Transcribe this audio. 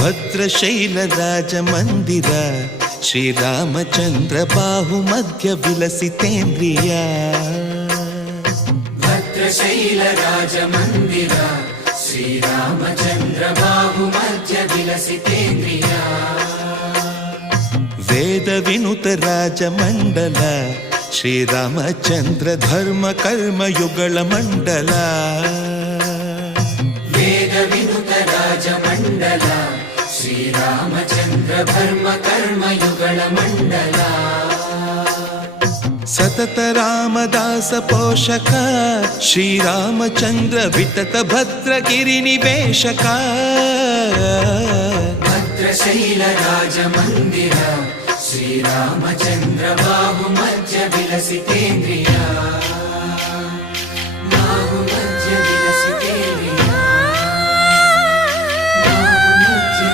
ಭದ್ರಶೈಲ ರಾಜ ಮಂದಿರ ಶ್ರೀರಾಮಚಂದ್ರ ಬಾಹು ಮಧ್ಯ ವಿಲಸಿತೇಂದ್ರಿಯ. ಭದ್ರಶೈಲ ರಾಜ ಮಂದಿರ ಶ್ರೀರಾಮಚಂದ್ರ ಬಾಹು ಮಧ್ಯ ವಿಲಸಿತೇಂದ್ರಿಯ. ವೇದ ವಿನುತ ರಾಜ ಮಂಡಲ ಶ್ರೀರಾಮಚಂದ್ರ ಧರ್ಮ ಕರ್ಮ ಯುಗಳ ಮಂಡಲ. ವೇದ ವಿನುತ ರಾಜ ಮಂಡಲ ಶ್ರೀರಾಮಚಂದ್ರ ಧರ್ಮ ಕರ್ಮ ಯುಗಳ ಮಂಡಲ. ಸತತ ರಾಮದಾಸ ಪೋಷಕ ಶ್ರೀರಾಮಚಂದ್ರ ವಿತತ ಭದ್ರಗಿರಿ ನಿವೇಶಕ. ಭದ್ರಶೈಲ ರಾಜ ಮಂದಿರ ಶ್ರೀರಾಮಚಂದ್ರ ಬಾಹು ಮಧ್ಯ ವಿಲಸಿತೇಂದ್ರಿಯ.